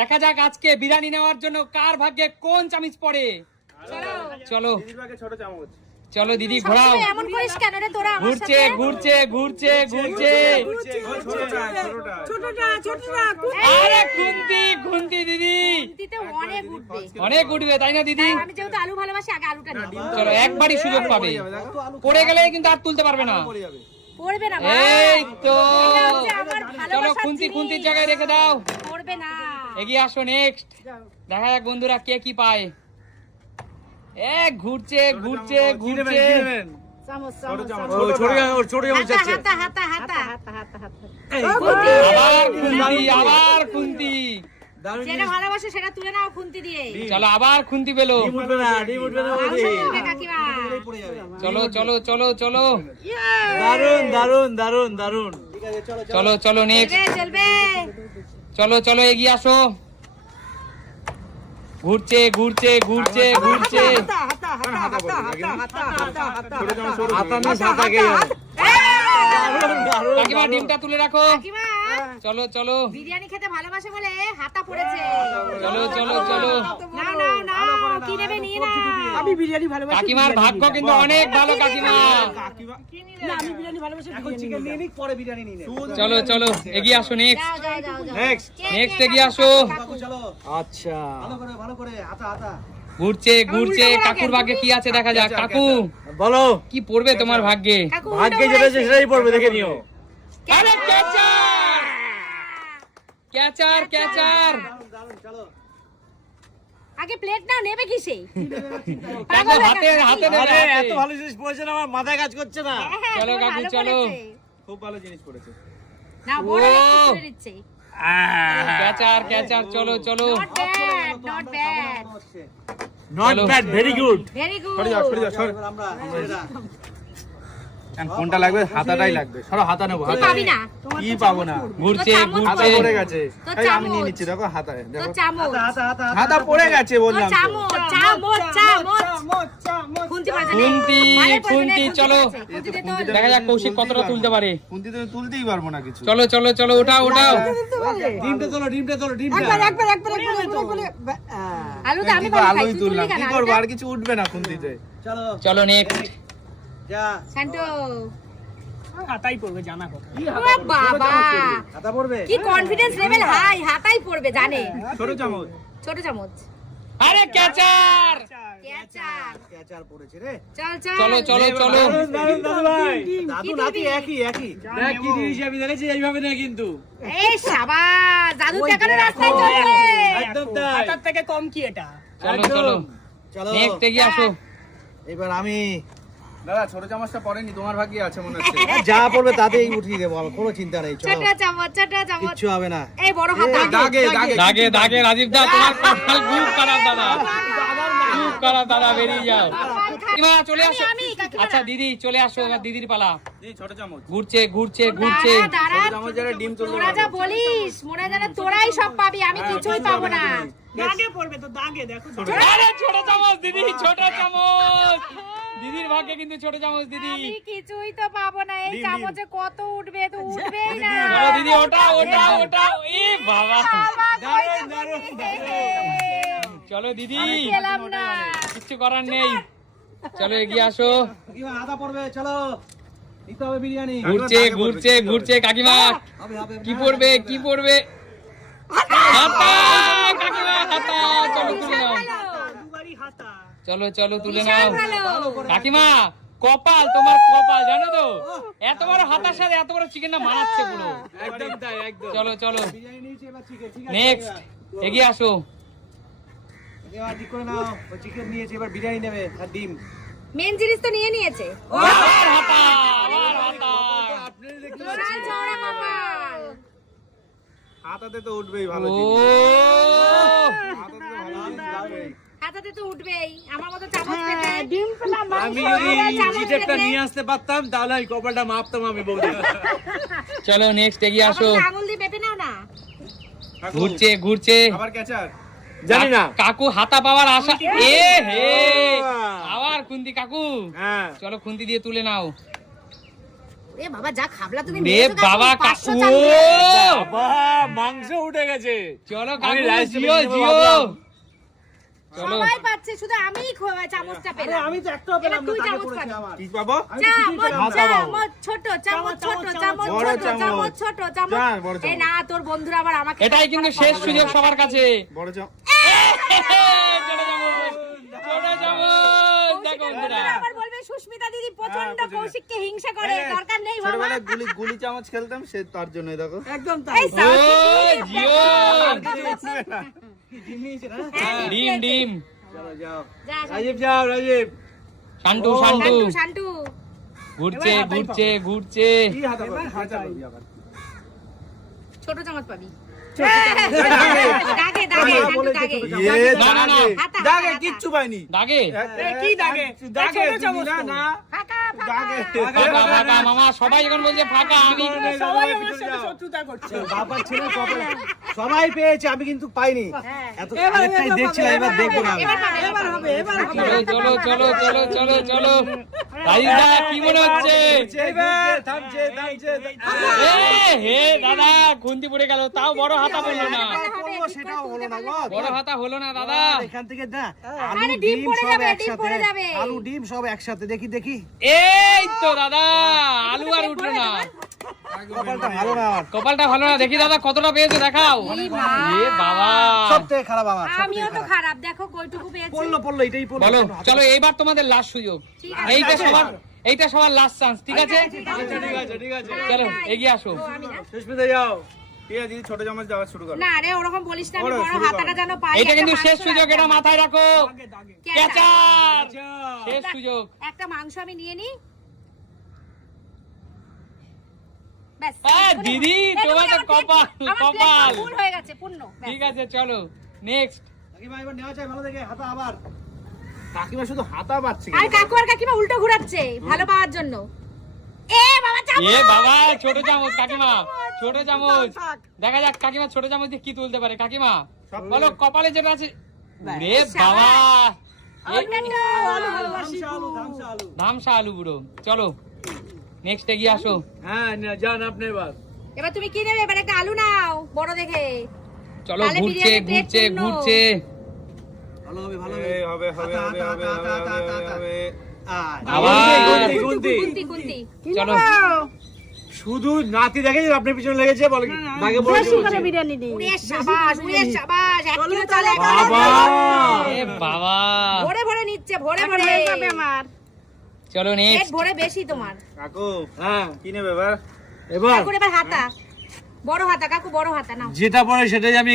দেখা যাক আজকে বিরিয়ানি নেওয়ার জন্য কার ভাগ্যে কোন চামচ পড়ে। চলো চলো দিদি ঘোরাও। ঘুরছে ঘুরছে ঘুরছে ঘুরছে। আরে খুন্তি খুন্তি দিদি অনেক উঠবে তাই না দিদি? চলো একবারই সুযোগ পাবে, পড়ে গেলে কিন্তু আর তুলতে পারবে না। এই তো চলো খুন্তি খুন্তির জায়গায় রেখে দাও, এগিয়ে আসো। নেক্সট দেখা যাক বন্ধুরা কে কি পায়। ঘুরছে ঘুরছে ঘুরছে। আবার খুন্তি ভালোবাসে সেটা তুলে নাও খুন্তি দিয়ে। চলো আবার খুন্তি পেলো। চলো চলো চলো চলো দারুন দারুন দারুন দারুন। চলো চলো নেক্সট চলো চলো এগিয়ে আসো। ঘুরছে ঘুরছে ঘুরছে ঘুরছে। কাকিমা ডিমটা তুলে রাখো। চলো চলো বিরিয়ানি খেতে ভালোবাসে বলে হাতা পড়েছে। চলো চলো চলো নাও নাও নাও কি নেবে নিয়ে নাও। আমি বিরিয়ানি ভালোবাসি। কাকিমার ভাগ্য কিন্তু অনেক ভালো কাকিমা। না আমি বিরিয়ানি ভালোবাসি, এখন চিকেন নিয়ে নিক পরে বিরিয়ানি নিয়ে নে। চলো চলো এগিয়ে আসো। নেক্সট নেক্সট এগিয়ে আসো। চলো আচ্ছা ভালো করে হাতা হাতা। ঘুরছে ঘুরছে কাকুর ভাগ্যে কি আছে দেখা যাক। কাকু বলো কি পড়বে তোমার ভাগ্যে? ভাগ্যে যেটা আছে সেটাই পড়বে, দেখে নিও। আরে ক্যাচার ক্যাচার ক্যাচার। চলো আগে প্লেট নাও, নেবে কিসে? কাকু হাতে হাতে নেবে। এত ভালো জিনিস পড়েছে না, আমার মাথায় কাজ করছে না। চলো কাকু চলো, খুব ভালো জিনিস পড়েছে। না বড় একটু তুলে দিচ্ছে। Catcher catcher. চলো চলো not bad not bad not bad, very good very good. আমরা কোনটা লাগবে? হাতাটাই লাগবে। সরো হাতা নেবো। তুই পাবি না। কি পাবো না? ঘুরছে হাতা ঘুরছে পড়ে গেছে। তো আমি নিয়ে নিচ্ছি, দেখো হাতা তো দেখো। চামচ হাতা পড়ে গেছে বললাম তো। চামচ চামচ চামচ খুন্তি পড়েছে। খুন্তি খুন্তি। চলো দেখা যাক কৌশিক কতটা তুলতে পারে। খুন্তি তো তুলতেই পারবো না কিছু। চলো চলো চলো ওঠাও ওঠাও। ডিমটা তোলো ডিমটা তোলো ডিমটা। একবার আলু তো আমি ভালো খাই, আলুই তুই তুললাম, তুললি কি কেন? করবো? আর কিছু উঠবে না খুন্তিতে। চলো চলো নেক্সট। যা শান্ত হাতাই পড়বে জানা কথা। ও বাবা হাতা পড়বে। কি কনফিডেন্স লেভেল হাই, হাতাই পড়বে জানে। ছোট চামচ। ছোট চামচ আরে ক্যাচার ক্যাচার। ক্যাচার পড়েছে রে। চল চল চলো চলো চলো। দাদু নাতি একই একই। দেখ কি জিনিস আমি দেখেছি, এইভাবে না কিন্তু। এই শাবাশ, জাদু দেখানোর রাস্তায় চলছে। একদম তাই। হাতার থেকে কম কি এটা? চলো চলো চলো নেক্সট এগিয়ে আসো। এবার আমি দাদা ছোট চামচটা পড়েনি, তোমার ভাগ্যে আছে মনে হচ্ছে। যা পড়বে তাতেই উঠিয়ে দেবো, আমার কোনো চিন্তা নেই। চলো ছোট চামচ ছোট চামচ। কিচ্ছু হবে না। এই বড় হাতা দাগে দাগে দাগে দাগে। রাজীব দা তোমার কপাল খুব খারাপ দাদা, খুব খারাপ দাদা, বেরিয়ে যাও। কাকিমা চলে আসো। আচ্ছা দিদি চলে আসো, এবার দিদির পালা। ছোট চামচ। ঘুরছে ঘুরছে ঘুরছে। দাঁড়া চামচ যারা ডিম তুলতে তোরা যা বলিস মনে জানা তোরাই সব পাবি, আমি কিছুই পাবো না। দাগে পড়বে তো, দাগে দেখো। আরে ছোট চামচ দিদি, ছোট চামচ। দিদির ভাগ্যে কিন্তু ছোট চামচ দিদি। আমি কিছুই তো পাবো না, এই চামচে কত উঠবে তো উঠবেই না। চলো দিদি ওটা ওটা ওটা। এ বাবা চলো দিদি, পেলাম না। কিচ্ছু করার নেই। চলো এগিয়ে আসো। হাতা পড়বে, চলো নিতে হবে বিরিয়ানি। ঘুরছে ঘুরছে ঘুরছে। কাকিমা কি পড়বে কি পড়বে? হাতা কাকিমা হাতা। চলো তুলে নাও। দুবারই হাতা। চলো চলো তুলে নাও। কাকিমা কপাল, তোমার কপাল জানো তো, এত বড় হাতার সাথে এত বড় চিকেন না মানাচ্ছে পুরো। একদম তাই একদম। চলো চলো বিরিয়ানি নিয়েছি, এবার চিকেন। ঠিক আছে নেক্সট এগিয়ে আসো। এবার ঠিক করে নাও। ওই চিকেন নিয়েছি, এবার বিরিয়ানি নেবে আর ডিম। মেন জিনিস তো নিয়ে নিয়েছে। আবার হাতা আবার হাতা। আপনারা দেখতে চড়া চড়া কপাল। হাতাতে তো উঠবেই ভালো ও জিনিস। হাতাতে তো ভালো জিনিস লাগবেই। হাতাতে তো উঠবেই, আমার মতো চামচ পেতে ডিম পেলাম। আমি যদি চিকেনটা নিয়ে আসতে পারতাম তাহলে এই কপালটা মাপতাম আমি বৌদি। চলো নেক্সট এগিয়ে আসো। আঙুল দিয়ে মেপে নাও না। ঘুরছে ঘুরছে। আবার ক্যাচার। জানি না কাকু হাতা পাওয়ার আশা। এ হে আবার খুন্তি কাকু। হ্যাঁ চলো খুন্তি দিয়ে তুলে নাও। এ বাবা যা খাবলা তুমি রে নিয়েছো কাকু, বাবা 500 কাকু চাল দিয়ে। মাংস উঠে গেছে। চলো আমি কাকু rice জিও নেবো জিও ভাবলাম। চলো সবাই পাচ্ছে শুধু আমিই চামচটা পেলাম। আমি তো একটাও পেলাম না, তুই তাকে চামচ পড়েছে পাবি। আমার। কি পাবো? চামচ ছোট, চামচ ছোট, চামচ বড় ছোট, চামচ ছোট, চামচ। যা, বড় চামচ। এই না তোর বন্ধুরা আবার আমাকে এটাই কিন্তু শেষ সুযোগ সবার কাছে বড় চামচ। ছোট চামচ দেখো বন্ধুরা আবার বলবে সুস্মিতা দিদি প্রচন্ড কৌশিককে হিংসা করে, দরকার নেই বাবা। ছোটবেলায় গুলি চামচ খেলতাম, সে তার জন্যই দেখো। এই ও সাউথ জিও ডিম ডিম চলো যাও। যা, যা। রাজীব যাও, রাজীব। শান্টু শান্টু শান্টু, শান্টু। ঘুরছে ঘুরছে ঘুরছে কি হাতা পাবি? হাতা পাবি আবার। ছোট চামচ পাবি। দাগে দাগে শান্টু দাগে। ইয়ে, না, না, না। হাতা, দাগে হাতা। কিচ্ছু পাইনি। দাগে কি দাগে? দাগে ছোট চামচ না তো। না ফাঁকা, ফাঁকা। দাগে। ফাঁকা ফাঁকা মামা সবাই এখন বলছে ফাঁকা আমি সবাই আমার সাথে শত্রুতা করছে। বাবার ছেলে সবাই পেয়েছে, আমি কিন্তু পাইনি। হ্যাঁ। এত অনেকটাই দেখছিলাম, এবার দেখবো না আমি। এবার পাবে, এবার হবে। চলো চলো চলো চলো চলো চলো রাজীবদা কি মনে হচ্ছে থামছে, থামছে। এ হে দাদা খুন্তি পড়ে গেল তাও বড় হাতা বললো না করবো সেটাও হলো না গো। বড় হাতা হলো না দাদা এখান থেকে না আরে আলু ডিম ডিম পড়ে সব যাবে, ডিম একসাথে, পড়ে যাবে। আলু ডিম সব একসাথে, দেখি দেখি। এই তো দাদা আলু আর উঠলো না কপালটা ভালো না আমার। কপালটা ভালো না দেখি দাদা কতটা পেয়েছে দেখাও এই মা। এ বাবা সব থেকে খারাপ আমার, সব আমিও থেকে তো খারাপ। খারাপ, দেখো কয়টুকু পেয়েছি। পড়লো এটাই পড়লো। বলো চলো এইবার তোমাদের লাস্ট সুযোগ ঠিক আছে। এইটা সবার লাস্ট চান্স ঠিক আছে ঠিক আছে, ঠিক আছে। চলো এগিয়ে আসো ও, আমি না। সুস্মিতা যাও। ঠিক আছে দিদি, ছোট চামচ দেওয়া শুরু করো। না রে ওরকম বলিস না, আমি বলো, বড় শুরু হাতাটা করো। যেন পাই। এইটা কিন্তু একটা শেষ মাংস সুযোগ এটা রাখবো। মাথায় রাখো দাগে দাগে। ক্যাচার শেষ সুযোগ একটা মাংস আমি নিয়ে নি। ব্যাস। দিদি এটুকুনি তোমার তো আমার কপাল plate- আমার plate কপাল ফুল হয়ে গেছে, পূর্ণ। ব্যাস। ঠিক আছে চলো নেক্সট কাকিমা এবার নেওয়া চাই ভালো দেখে, হাতা আবার। কাকিমা শুধু হাতা পাচ্ছে আর কাকু আর কাকিমা উল্টো ঘুরাচ্ছে ভালো পাওয়ার জন্য। এ বাবা চামচ। এ বাবা ছোট চামচ কাকিমা ছোট চামচ দেখা যাক কাকিমা ছোট চামচ দিয়ে কি তুলতে পারে কাকিমা বলো কপালে যেটা আছে রে বাবা অন্যান্য আলু ভালোবাসি। ধামসা আলু বুড়ো চলো নেক্সট এগিয়ে আসো হ্যাঁ, যান আপনি এবার। এবার তুমি কি নেবে? এবার একটা আলু নাও বড় দেখে। চলো তাহলে ঘুরছে বিরিয়ানির plate ঘুরছে পূর্ণ। ঘুরছে ভালো হবে, ভালো হবে, হবে, হবে, হাতা, হবে, হাতা, হবে, হাতা, হবে, হাতা, হবে। আবার গুনতি। কুন্তি কুন্তি। চলো শুধু নাতি দেখে আপনার পিছনে লেগেছে বলে কি? দাগে পড়েছে বলছে। উড়ে সাবাস, উড়ে সাবাস। 1 কিলো চাল বাবা এ বাবা ভরে ভরে নিচ্ছে, ভরে ভরে। চলো পেট নেক্সট ভরে বেশি তোমার। কাকু হ্যাঁ, কি নেবে এবার? এবার কাকুর এবার হাতা। বড় হাতা কাকু, বড় হাতা নাও। যেটা পড়ে সেটাই আমি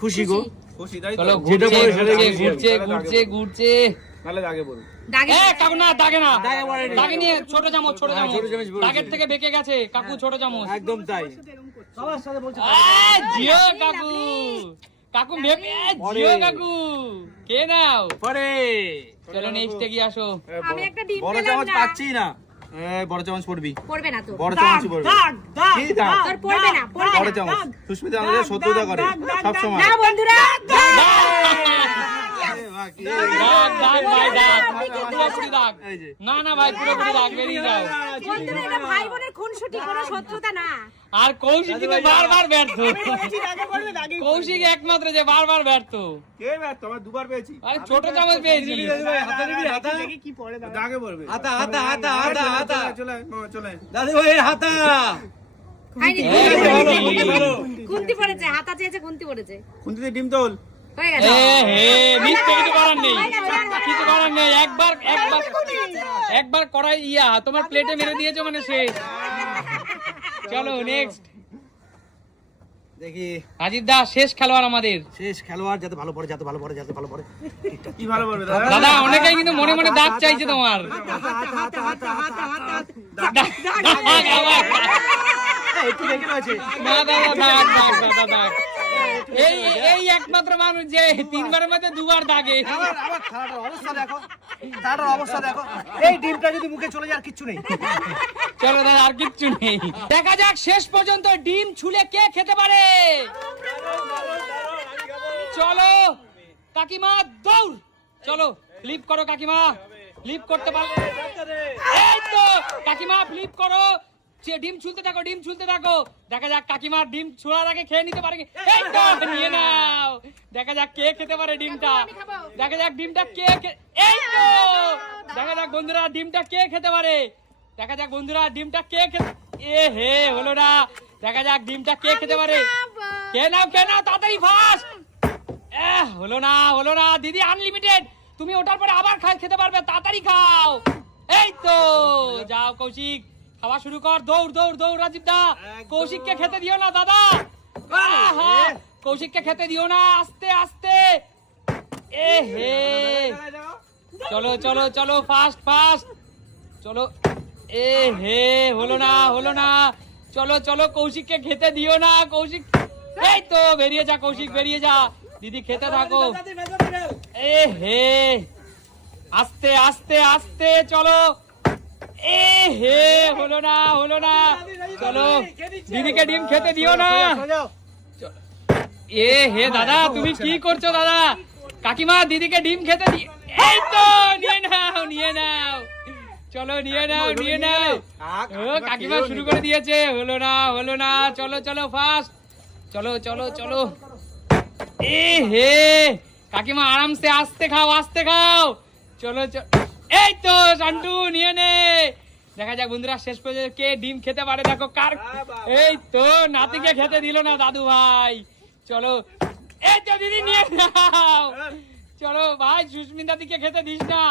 খুশি গো। খুশি তাই তো? চলো যেটা ঘুরছে বলে সেটাই ঘুরছে খুশি ঘুরছে আমি। ঘুরছে ঘুরছে নাহলে দাগে বলুন। দাগে এ কাকু না দাগে না দাগে পড়েনি। দাগে নিয়ে ছোট চামচ ছোট হ্যাঁ, চামচ ছোট চামচ বলেছে। দাগের থেকে বেঁকে গেছে কাকু ছোট চামচ একদম তাই। সবার সাথে বলছে জিও কাকু কাকু ভেবে জিও কাকু কে নাও পরে চলো নেক্সট এগিয়ে আসো আমি একটা ডিম বড় পেলাম চামচ না। পাচ্ছি না। বড় চামচ পড়বি, পড়বে না তো। বড় চামচই পড়বি। দাগ দাগ কি দাগ? তোর পড়বে না, পড়বে বড় না। চামচ। সুস্মিতা আমাদের শত্রুতা করে সব সময়। না বন্ধুরা। দাগ দাগ ভাই দাগ পুরোপুরি দাগ না না ভাই পুরোপুরি দাগ বেরিয়ে যাও বন্ধুরা এটা ভাই বোনের খুনসুটি, কোনো শত্রুতা না। আর কৌশিক কিন্তু বারবার ব্যর্থ বলেছি দাগে পড়বে দাগে। কৌশিক একমাত্র যে বারবার ব্যর্থ কে ব্যাট? তোমার দুবার পেয়েছি। আরে ছোট চামচ পেয়েছি হাতা নিবি হাতা দেখি কি পড়ে দাগে। দাগে পড়বে। হাতা হাতা হাতা হাতা হাতা চলে মামা, চলে। দাদি ভাই হাতা খাইনি। কুন্তি পড়েছে, হাতা চেয়েছে কুন্তি পড়েছে। খুন্তিতে ডিম তোল। হয়ে এ গেছে। হে নিশ্চয় কিছু করার নেই কিছু করার নেই একবার করাই ইয়া তোমার প্লেটে মেরে দিয়েছো মানে শেষ চলো নেক্সট দেখি রাজীব দা শেষ খেলোয়াড় আমাদের শেষ খেলোয়াড় যাতে ভালো পড়ে, যাতে ভালো পড়ে, যাতে ভালো পড়ে। কি ভালো পড়বে দাদা? দাদা অনেকেই কিন্তু মনে মনে দাগ চাইছে তোমার একটু দেখে রয়েছে। না দাদা দাগ দাগ দাদা দাগ এই এই একমাত্র মানুষ যে তিনবারের মধ্যে দুবার দাগে আবার খাটার অবস্থা দেখো, খাটার অবস্থা দেখো। এই ডিমটা যদি মুখে চলে যায় আর কিচ্ছু নেই। চলো দাদা আর কিচ্ছু নেই দেখা যাক শেষ পর্যন্ত ডিম ছুলে কে খেতে পারে চলো কাকিমা দৌড় চলো ফ্লিপ করো কাকিমা ফ্লিপ করতে পারো এই তো কাকিমা ফ্লিপ করো ডিম ছুলতে থাকো, ডিম ছুলতে থাকো। দেখা যাক কাকিমার ডিম ছোড়ার আগে খেয়ে নিতে পারে কি? এই তো নিয়ে নাও। দেখা যাক কে খেতে পারে ডিমটা। দেখা যাক ডিমটা কে এই তো দেখা যাক বন্ধুরা ডিমটা কে খেতে পারে। দেখা যাক বন্ধুরা ডিমটা কে খেতে এ হে হলো না। দেখা যাক ডিমটা কে খেতে পারে। কে নাও তাড়াতাড়ি ফাস্ট। হলো না দিদি আনলিমিটেড। তুমি ওটার পরে আবার খেতে পারবে, তাড়াতাড়ি খাও। এই তো যাও কৌশিক, খাওয়া শুরু কর। দৌড় রাজীব দা। কৌশিককে খেতে দিও না দাদা। কৌশিককে খেতে দিও না, আস্তে আস্তে। এ হে চলো ফাস্ট চলো। এ হে হলো না। চলো কৌশিককে খেতে দিও না। কৌশিক এই তো বেরিয়ে যা, কৌশিক বেরিয়ে যা। দিদি খেতে থাকো। এ হে আস্তে আস্তে চলো। এ হে হলো না। চলো দিদিকে ডিম খেতে দিও না। এ হে দাদা তুমি কি করছো দাদা? কাকিমা দিদিকে ডিম খেতে দি। এই তো নিয়ে নাও। চলো নিয়ে নাও। ও কাকিমা শুরু করে দিয়েছে। হলো না। চলো ফাস্ট। চলো। এ হে কাকিমা আরামসে আস্তে খাও। চলো এই তো শান্টু নিয়ে নে। দেখা যাক বন্ধুরা শেষ পর্যন্ত কে ডিম খেতে পারে। দেখো কার। এই তো নাতিকে খেতে দিল না দাদু ভাই। চলো এই তো দিদি নিয়ে নাও। চলো ভাই সুস্মিতা দিকে খেতে দিস না।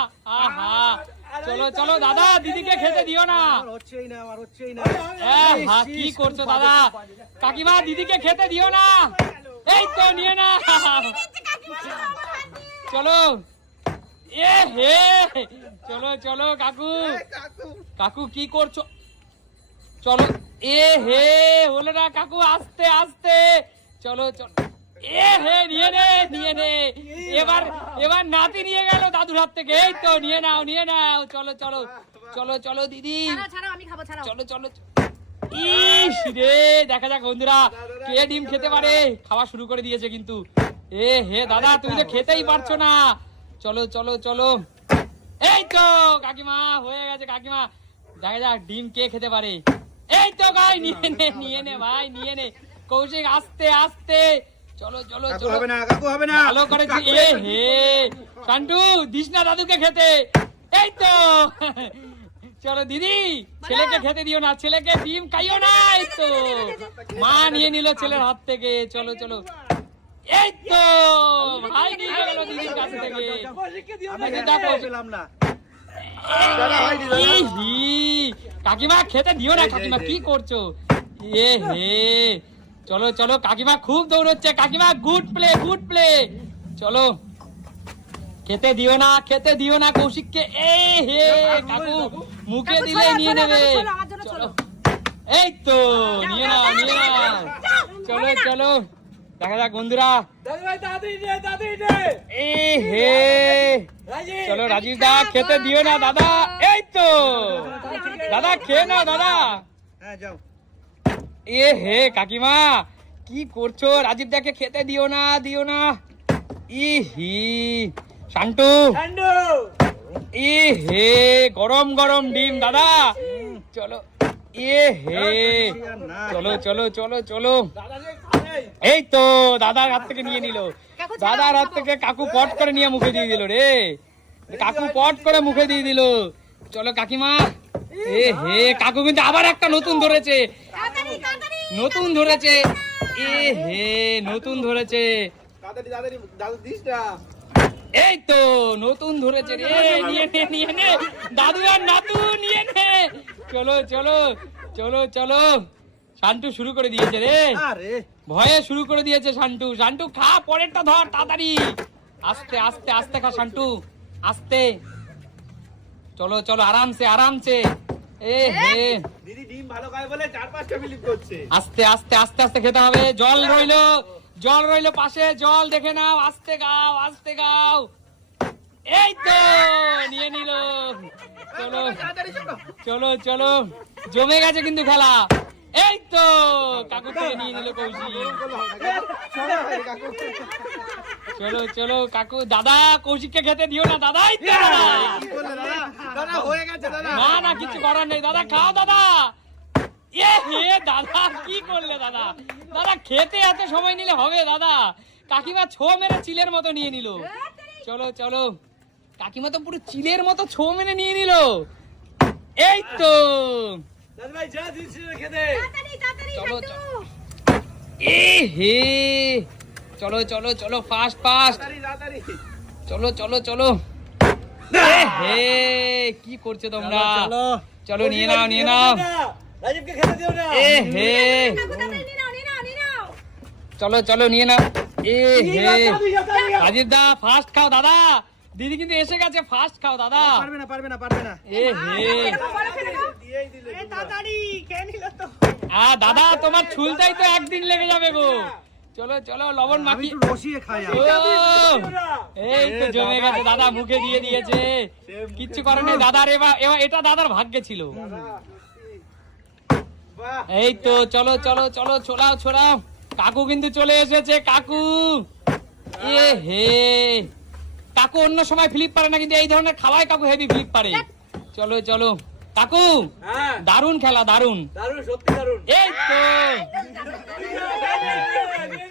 আহা চলো দাদা দিদিকে খেতে দিও না। কি করছো দাদা? কাকিমা দিদিকে খেতে দিও না। এই তো নিয়ে না। চলো এ হে চলো কাকু কি করছো? চলো এ হে হলো না কাকু, আস্তে চলো। এ হে নিয়ে নে। এবার নাতি নিয়ে গেল দাদুর হাত থেকে। এই তো নিয়ে নাও। চলো দিদি। চলো। ইস রে দেখা যাক বন্ধুরা কে ডিম খেতে পারে। খাওয়া শুরু করে দিয়েছে কিন্তু। এ হে দাদা তুমি তো খেতেই পারছো না। চলো। এই তো কাকিমা হয়ে গেছে। কাকিমা দেখা যাক ডিম কে খেতে পারে। এই তো ভাই নিয়ে নে ভাই নিয়ে নে। কৌশিক আস্তে চলো। হবে না ভালো করেছি। এ হে শান্টু দিস না দাদুকে খেতে। এই তো চলো দিদি ছেলেকে খেতে দিও না, ছেলেকে ডিম খাইও না। এই তো মা নিয়ে নিল ছেলের হাত থেকে। চলো। এই তো ভাই নিয়ে গেল দিদির কাছ থেকে। কাকিমা খেতে দিও না। কাকিমা কি করছো? এ হে চলো কাকিমা খুব দৌড়চ্ছে। কাকিমা গুড প্লে। চলো খেতে দিও না কৌশিককে। এ হে কাকু মুখে দিলে নিয়ে নেবে। এই তো নিয়ে নাও। চলো দেখা যাক বন্ধুরা। এ হে চলো রাজীব দা খেতে দিও না দাদা। এই তো দাদা খেয়ে নাও দাদা। এ হে কাকিমা কি করছো? রাজীব দাকে খেতে দিও না। ইহি শান্টু এ হে গরম ডিম দাদা। চলো এ হে চলো। এই তো দাদার হাত থেকে নিয়ে নিল। দাদার হাত থেকে কাকু পট করে নিয়ে মুখে দিয়ে দিল রে। কাকু পট করে মুখে দিয়ে দিল। চলো কাকিমা। এ হে কাকু কিন্তু আবার একটা নতুন ধরেছে। এ হে নতুন ধরেছে। এই তো নতুন ধরেছে রে। নিয়ে নে দাদু আর নাতু নিয়ে নে। চলো শান্টু শুরু করে দিয়েছে রে। ভয়ে শুরু করে দিয়েছে শান্টু খা, পরেরটা ধর তাড়াতাড়ি। আস্তে খা শান্টু, আস্তে। চলো আরামসে। এ হে দিদি ডিম ভালো খায় বলে 4-5টা বিলিভ করছে। আস্তে খেতে হবে। জল রইলো পাশে, জল দেখে নাও। আস্তে গাও। এই তো নিয়ে নিল। চলো জমে গেছে কিন্তু খেলা। এই তো কাকু থেকে নিয়ে নিল কৌশিক। চলো কাকু। দাদা কৌশিককে খেতে দিও না দাদা। এই তো দাদা হয়ে গেছে দাদা। না কিছু করার নেই দাদা। খাও দাদা। এ হে দাদা কি করলে দাদা? দাদা খেতে এত সময় নিলে হবে দাদা? কাকিমা ছো মেরে চিলের মতো নিয়ে নিল। চলো চলো, কাকিমা তো পুরো চিলের মতো ছো মেরে নিয়ে নিল। এই তো দাদু ভাই যা দিচ্ছি খেতে। চলো চলো, এ হে চলো চলো চলো, ফাস্ট ফাস্ট, চলো চলো চলো। এ হে কি করছো তোমরা? চলো নিয়ে নাও নিয়ে নাও। রাজীবকে খেতে দিও না। এ হে চলো চলো নিয়ে নাও। এ হে রাজীব দা ফাস্ট খাও দাদা, দিদি কিন্তু এসে গেছে, ফাস্ট খাও দাদা। পারবে না পারবে না পারবে না। এ হে তাড়াতাড়ি খেয়ে নিল তো। দাদা তোমার ছুলতাই তো একদিন লেগে যাবে গো। চলো চলো লবণ আমি মাখি। একটু রসিয়ে খাই। ও, এই তো জমে গেছে, দাদা মুখে দিয়ে দিয়েছে, কিচ্ছু করে নাই দাদার। এবার এটা দাদার ভাগ্যে ছিল। এই তো চলো চলো চলো, ছোড়াও ছোড়াও। কাকু কিন্তু চলে এসেছে, কাকু। এ হে কাকু অন্য সময় ফ্লিপ পারে না, কিন্তু এই ধরনের খাওয়ায় কাকু হেভি ফ্লিপ পারে। চলো চলো কাকু, হ্যাঁ দারুণ খেলা দারুণ। দারুণ, সত্যি দারুণ। এই তো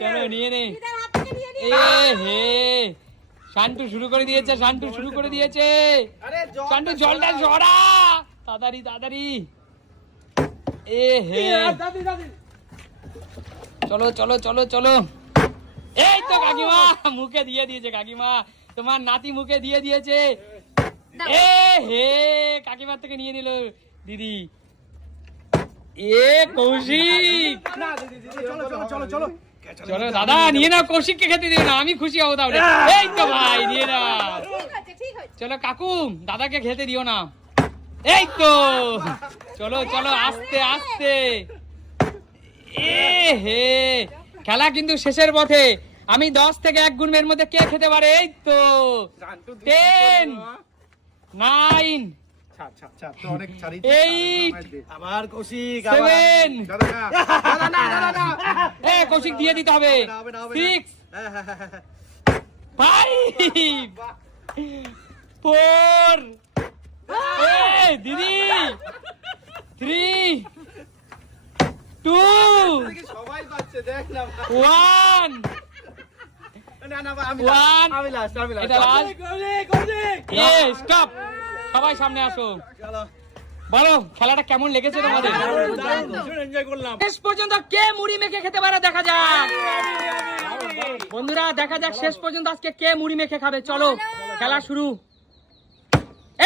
চলো নিয়ে নে। এ হে শান্টু শুরু করে দিয়েছে, শান্টু শুরু করে দিয়েছে। শান্টু জলটা জড়া, তাড়াতাড়ি তাড়াতাড়ি। এ হে চলো চলো চলো চলো। এই তো কাকিমা মুখে দিয়ে দিয়েছে, কাকিমা তোমার নাতি মুখে দিয়ে দিয়েছে। এ হে কাকিমার থেকে নিয়ে নিল দিদি। এ কৌশিক, চলো চলো চলো। চলো দাদা নিয়ে নাও, কৌশিককে খেতে দিও না, আমি খুশি হবো তাহলে। এই তো ভাই নিয়ে নাও। চলো কাকু দাদাকে খেতে দিও না। এই তো চলো চলো আস্তে আস্তে। এ হে খেলা কিন্তু শেষের পথে। আমি 10 থেকে 1 গুণের মধ্যে কে খেতে পারে? এই তো 10 9 অনেক ছাড়ি। 8 আবার কৌশিক 7 দাদা না দাদা না। এ কৌশিক দিয়ে দিতে হবে। হবে না, হবে না। 6 5 4 এ দিদি 3 2 সবাই পাচ্ছে দেখ না। 1 না না আমি 1 আমি লাস্ট আমি এটা লাস্ট। এ স্টপ, সবাই সামনে আসো। বলো খেলাটা কেমন লেগেছে তোমাদের? এনজয় করলাম। শেষ পর্যন্ত কে মুড়ি মেখে খেতে পারে দেখা যাক। বন্ধুরা দেখা যাক শেষ পর্যন্ত আজকে কে মুড়ি মেখে খাবে। চলো খেলা শুরু।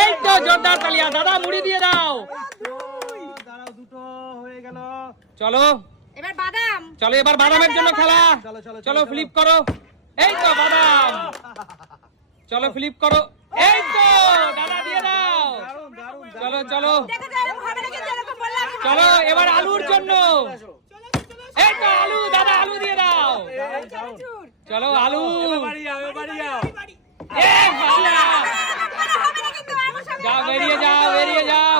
এই তো জোরদার তালিয়া, দাদা মুড়ি দিয়ে দাও। দাঁড়াও, দুটো হয়ে গেল। চলো এবার বাদাম। চলো এবার বাদামের জন্য খেলা। চলো ফ্লিপ করো। এই তো বাদাম, চলো ফ্লিপ করো। এই তো দাদা দিয়ে দাও। চলো চলো দেখো তো এরকম হবে না, কিন্তু এরকম বললাম। চলো এবার আলুর জন্য। এই তো আলু, দাদা আলু দিয়ে দাও। চলো আলু। বাড়ি যাও, বাড়ি যাও। এ বাবা, যাও বেরিয়ে যাও বেরিয়ে যাও।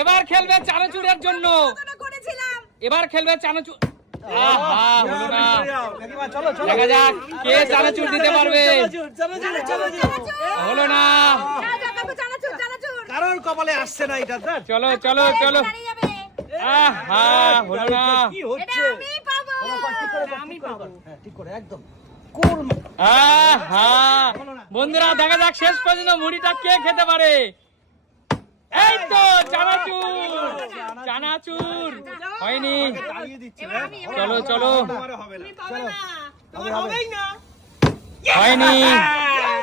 এবার খেলবে চানাচুরের জন্য। এবার খেলবে চানাচুর। আহা হলো না। চলো চলো। দেখা যাক কে চানাচুর দিতে পারবে। হলো না। কারোর কপালে আসছে না এটা স্যার। চলো চলো চলো। আহা হলো না। কি হচ্ছে? ঠিক করে একদম। আহা বন্ধুরা দেখা যাক শেষ পর্যন্ত মুড়িটা কে খেতে পারে। এই তো চানাচুর, চানাচুর হয়নি। চলো চলো হবেই না। হয়নি,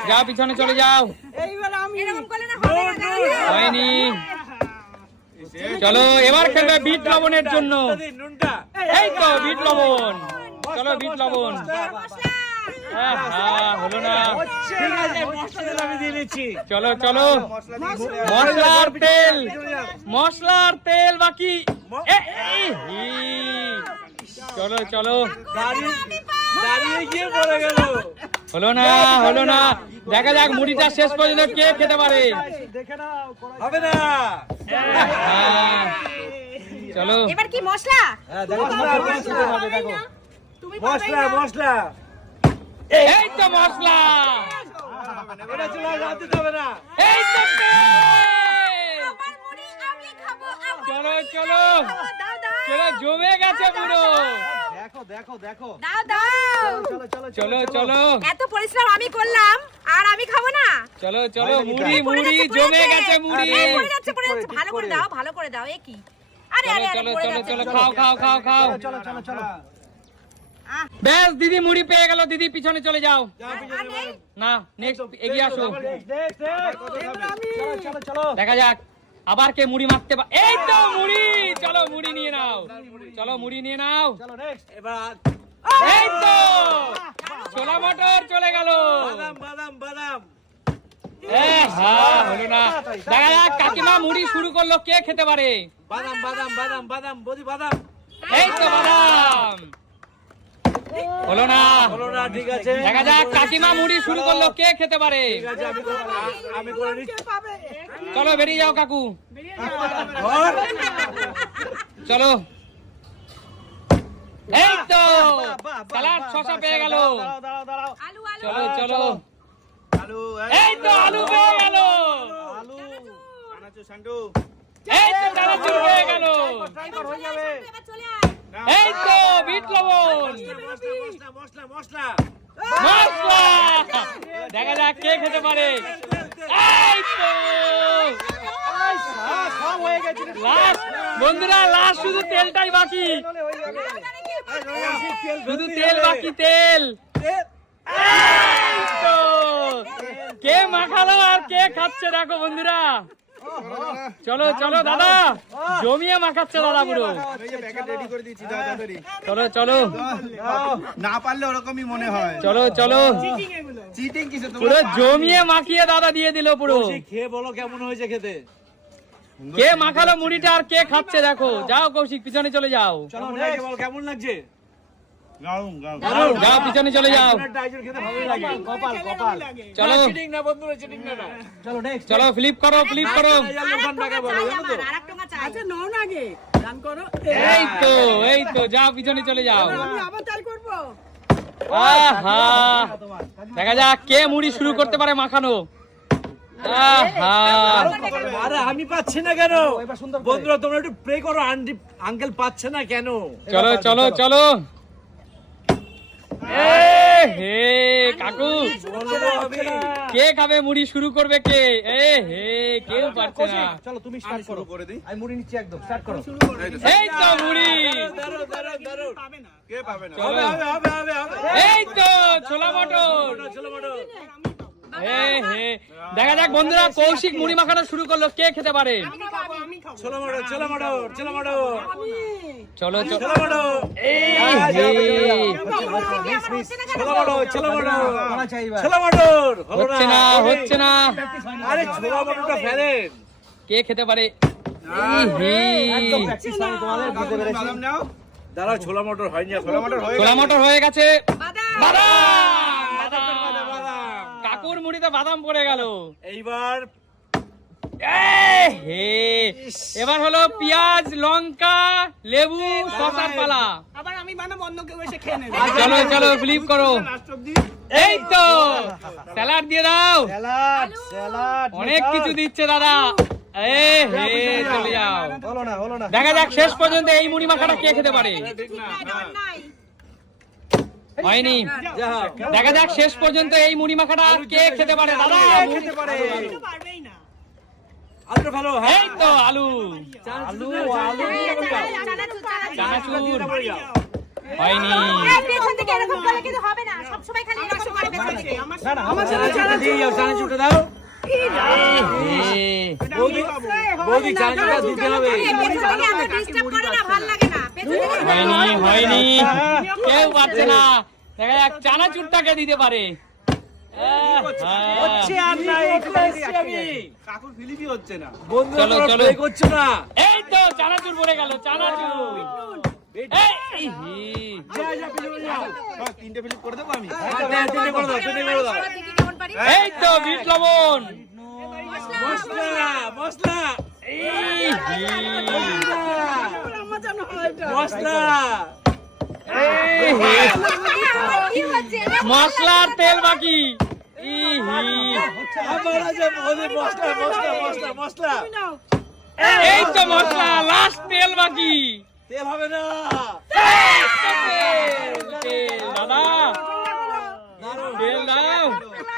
যাও পিছনে চলে যাও। এইবার আমি হয়নি। চলো এবার খেলবে বিট লবণের জন্য। নুনটা। এই তো বিট লবণ, চলো বিট লবণ। আহা হলো না। ঠিক আছে, মশলা আমি দিয়ে দিচ্ছি। চলো চলো মশলার তেল, মশলার তেল বাকি। চলো চলো দাঁড়িয়ে গিয়ে পড়ে গেল। হলো না হলো না। দেখা যাক মুড়িটা শেষ পর্যন্ত কে খেতে পারে। হবে না। চলো এবার কি মশলা? মশলা মশলা। এই তো মশলা। এটা চুলায় রাখতে হবে না। এই তো তেল। আমার মুড়ি আমি খাবো। চলো চলো চলো দাও দাও চলো, জমে গেছে পুরো। দেখো দেখো দেখো দাও দাও চলো চলো চলো চলো এত পরিশ্রম আমি করলাম আর আমি খাবো না? চলো চলো, মুড়ি মুড়ি জমে গেছে মুড়ি। পড়ে যাচ্ছে ভালো করে দাও, ভালো করে দাও। এ কি? আরে আরে চলো পড়ে চলো যাচ্ছে। চলো, খাও খাও খাও খাও। চলো চলো চলো ব্যাস দিদি মুড়ি পেয়ে গেল, দিদি পিছনে চলে যাও। আর নেই? না, নেক্সট এগিয়ে আসো, চলো চলো দেখা যাক আবার কে মুড়ি মাখতে এই তো মুড়ি। চলো মুড়ি নিয়ে নাও, চলো মুড়ি নিয়ে নাও। চলো নেক্সট এবার এই তো ছোলা মটর চলে গেল। বাদাম বাদাম বাদাম হলো না। দেখা যাক কাকিমা মুড়ি শুরু করলো, কে খেতে পারে? বাদাম বাদাম বাদাম বাদাম বদি বাদাম। এই তো বাদাম। হলো না। হলো না, ঠিক আছে দেখা যাক কাকিমা মুড়ি শুরু করলো, কে খেতে পারে? ঠিক আছে, আমি করে নিচ্ছি। চলো বেরিয়ে যাও কাকু, ধর। চলো। এই তো স্যালাড শসা পেয়ে গেল। দাঁড়াও দাঁড়াও আলু আলু চলো চলো, আলু এই তো আলু পেয়ে গেল। আলু আনাচু সান্ডু এই তো চানাচুর পেয়ে গেল। হয়ে যাবে এবার চলে আয়। এই তো বিট লবণ, মশলা মশলা মশলা মশলা। দেখা যাক কে খেতে পারে। এই তো সব হয়ে গেছে লাস্ট বন্ধুরা, লাস্ট শুধু তেলটাই বাকি, হয়ে যাবে শুধু তেল বাকি, তেল। এই তো কে মাখালো আর কে খাচ্ছে দেখো বন্ধুরা। চলো চলো দাদা, জমিয়ে মাখাচ্ছে দাদা পুরো। এই যে প্যাকেট রেডি করে দিয়েছি দাদারি চলো চলো না পারলে ওরকমই মনে হয় চলো চলো, চিটিং কিছু পুরো জমিয়ে মাখিয়ে দাদা দিয়ে দিল পুরো। খেয়ে বলো কেমন হয়েছে খেতে। কে মাখালো মুড়িটা আর কে খাচ্ছে দেখো। যাও কৌশিক, পিছনে চলে যাও, কেমন লাগছে বল, কেমন লাগছে? গাউম গাউম যাও পিছনে চলে যাও। একটা আইটেম খেতে ভালোই লাগে। কপাল কপাল চলো চিটিং না বন্ধুরা, চিটিং না। চলো নেক্সট চলো ফ্লিপ করো, ফ্লিপ করো। ওখানটাকে বলো, জানো তো? আরেক টাকা চাই। আচ্ছা নাও না আগে গান করো। এই তো যাও পিছনে চলে যাও। আমি আবার তাই করবো। আহা, দেখা যাক কে মুড়ি শুরু করতে পারে মাখানো। আহা, আরে আমি পাচ্ছি না কেন? বন্ধুরা তোমরা একটু প্রে করো, আন্টি আঙ্কেল পাচ্ছে না কেন? চলো চলো চলো। হে কাকু, কে খাবে মুড়ি শুরু করবে কে? হে কেউ পারছে না। চলো তুমি স্টার্ট করো করে দিই আমি মুড়ি নিচ্ছি একদম স্টার্ট করো এই তো মুড়ি। দাঁড়াও দাঁড়াও দাঁড়াও। পাবে না। কে পাবে না চলো, হবে হবে হবে হবে। এই তো ছোলা মটর। চলো মাটো। হে দেখা যাক বন্ধুরা, কৌশিক মুড়ি মাখানো শুরু করলো, কে খেতে পারে? আমি খাবো আমি খাবো। চলো মাটো, চলো মাটো, চলো মাটো, চলো চলো। চলো মাটো। এই চলো মাটো, চলো মাটো, বলা চাইবা চলো মাটো। হলো হচ্ছে না, হচ্ছে না। আরে ছোলা মাটোটা ফেলেন। কে খেতে পারে? একদম প্র্যাকটিস আমি তোমাদের বুঝতে পেরেছি বাদাম নাও দাঁড়াও, ছোলা মটর হয়নি এখন। ছোলা মটর হয়ে ছোলা মটর হয়ে গেছে। বাদাম বাদাম, বাদাম। কাকুর মুড়িতে বাদাম পড়ে গেল। এইবার এবার হলো পেঁয়াজ, লঙ্কা, লেবু, শসার পালা। আবার আমি বানাবো, অন্য কেউ এসে খেয়ে নেবে। চলো চলো ফ্লিপ করো। লাস্ট অবধি এই তো স্যালাড দিয়ে দাও। স্যালাড স্যালাড অনেক কিছু দিচ্ছে দাদা। চলে যাও। হলো না দেখা যাক শেষ পর্যন্ত এই মুড়ি মাখাটা কে খেতে পারে। হয়নি। যাও। দেখা যাক শেষ পর্যন্ত এই মুড়ি মাখাটা কে খেতে পারে দাদা। খেতে পারে তো পারবেই না। আলুটা ফেলো। হ্যাঁ, এই তো আলু, আলু আলু চানাচুর হয়নি। পেছন থেকে এরকম করে কিন্তু হবে না, সবসময় খালি নষ্ট করে পেছন থেকে। না না আমার চানাচুরটা দিয়ে যাও, চানাচুরটা দাও। বৌদি বৌদি চানাচুরটা দিতে হবে। পেছন থেকে এত ডিস্টার্ব করে না, ভালো লাগে না। পেছন থেকে হয়নি হয়নি, কেউ পারছে না। দেখা যাক চানাচুরটাকে দিতে পারে। হচ্ছে আর না আমি কাকুর ফিলিপি হচ্ছে না বন্ধুরা চলো, তোমরা চলো। প্রে করছো না। এই তো চানাচুর পড়ে গেল, চানাচুর। এই যা যা পিছনে যাও। তিনটে ফিলিপ করে দেবো আমি তিনটে করে দাও, তিনটে করে দাও। দেখি কেমন পারি। এই তো বিট লবণ। মশলা মশলা আমার জানো হয় এটা। মশলা কি হচ্ছে? মশলার তেল বাকি। আমার আছে বৌদি মশলা মশলা মশলা মশলা। তুমি নাও। এই তো মশলা, লাস্ট তেল বাকি। তেল হবে না। তেল, দাদা তেল দাও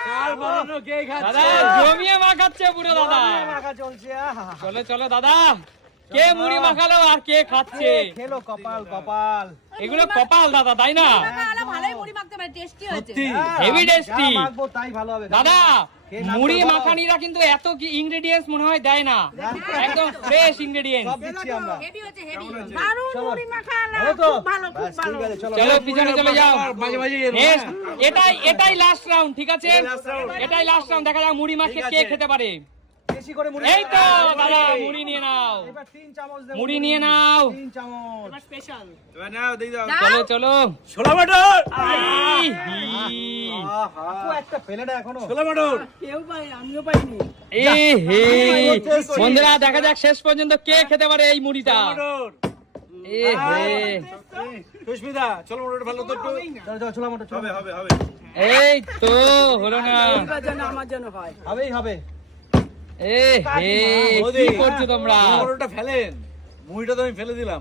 কার বানানো কে খাচ্ছে? দাদা, জমিয়ে মাখাচ্ছে পুরো দাদা। মাখা চলছে আহা। চলো চলো দাদা, কে মুড়ি মাখালো আর কে খাচ্ছে? খেলো কপাল কপাল। এগুলো কপাল দাদা, তাই না? মাখাওয়ালা ভালোই মুড়ি মাখতে পারে, টেস্টি হয়েছে। সত্যি। হেভি যা টেস্টি মাখবো তাই ভালো হবে। দাদা। কে নাম মুড়ি দেবো? মাখানিরা কিন্তু এত কি ইনগ্রেডিয়েন্টস মনে হয় দেয় না, একদম ফ্রেশ ইনগ্রেডিয়েন্টস। সব দিচ্ছি আমরা। হেভি হয়েছে, হেভি। দারুণ মুড়ি মাখাওয়ালা, ভালো তো? খুব ভালো, খুব ব্যাস, ঠিক ভালো। আছে, চলো। চলো পিছনে চলে যাও। মাঝে মাঝে Next, এটাই লাস্ট রাউন্ড, ঠিক আছে? এটাই লাস্ট রাউন্ড, দেখা যাক মুড়ি মাখিয়ে কে খেতে পারে। বেশি করে মুড়ি। এই তো দাদা, মুড়ি নিয়ে নাও, এবার 3 চামচ দেবো। মুড়ি নিয়ে নাও। 3 চামচ। স্পেশাল। চলো চলো। ছোলা মটর। আপু একটা ফেলে না এখনো। ছোলা মটর। কেউ পাই, আমিও পাইনি। বন্ধুরা, দেখা যাক শেষ পর্যন্ত কে খেতে পারে এই মুড়িটা। মটর। সুস্মিতা, ছোলা মটর ভালো তো একটু। চলো চলো ছোলা মটর চলো। হবে। এই তো হলো না। এবার যেন আমার জন্য হয়। হবেই হবে। কি করছো তোমরা? ছোলা মটরটা ফেলেন, মুড়িটা তো আমি ফেলে দিলাম।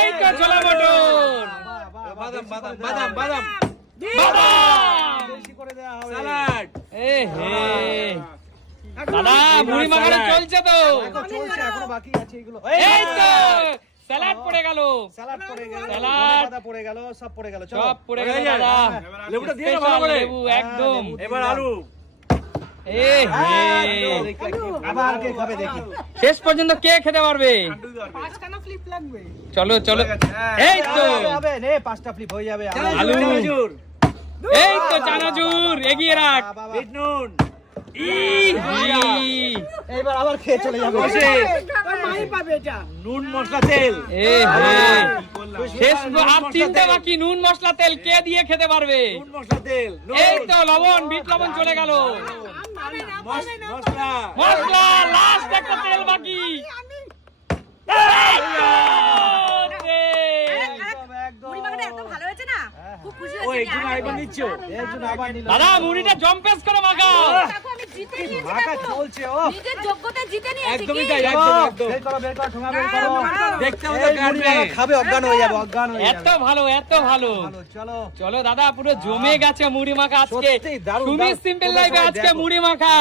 এই তো ছোলা মটর, বাদাম বাদাম বাদাম বাদাম। বাদাম, বেশি করে দেওয়া হবে। স্যালাড। দাদা মুড়ি মাখানো চলছে তো। এখন চলছে, এখনো বাকি আছে এগুলো। এই তো স্যালাড পড়ে গেল, স্যালাড পড়ে গেল, স্যালাড। ধনেপাতা পড়ে গেল, সব পড়ে গেল। চলো। সব পড়ে গেল হয়ে যায়। দাদা। লেবুটা দিয়ে দাও Special ভালো করে। লেবু একদম। এবার আলু। আবার কে খাবে দেখি। শেষ পর্যন্ত কে খেতে পারবে? 5খানা ফ্লিপ লাগবে। চলো চলো। এই তো হবে নে 5টা ফ্লিপ হয়ে যাবে। আলু। চানাচুর। এই তো চানাচুর, এগিয়ে রাখ। বিট নুন। এইবার আবার খেয়ে চলে যাবে। বসে। তোর মাই পাবে এটা। নুন মশলা তেল। শেষ আর 3টে বাকি। নুন মশলা তেল কে দিয়ে খেতে পারবে? নুন মশলা তেল। এই তো লবণ, বিট লবণ চলে গেল। মশলা। মশলা, লাস্ট একটা তেল বাকি। মুড়ি মাখাটা এত ভালো হয়েছে না, খুব খুশি ওই হয়েছে। তুমি আইবার নিচ্ছ। এর জন্য আবার নিল। দাদা মুড়িটা জম্পেস করে মাখাও। দেখো, আমি জিতে নিয়েছি, মাখা দেখো। চলছে ও। নিজের যোগ্যতা জিতে নিয়েছি একদমই কি? তাই, চলো, একদম একদম। বের করো ঠোঙা বের করো। দেখতে হবে এই মুড়ি মাখা খাবে অজ্ঞান হয়ে যাবে, অজ্ঞান হয়ে এত যাবে। ভালো, এত ভালো। ভালো, চলো। চলো দাদা, পুরো জমে গেছে মুড়ি মাখা আজকে। সত্যি দারুণ, তুমি দারুণ। সিম্পল তোমরা লাইফে সবাই আজকে দেখো। মুড়ি মাখা।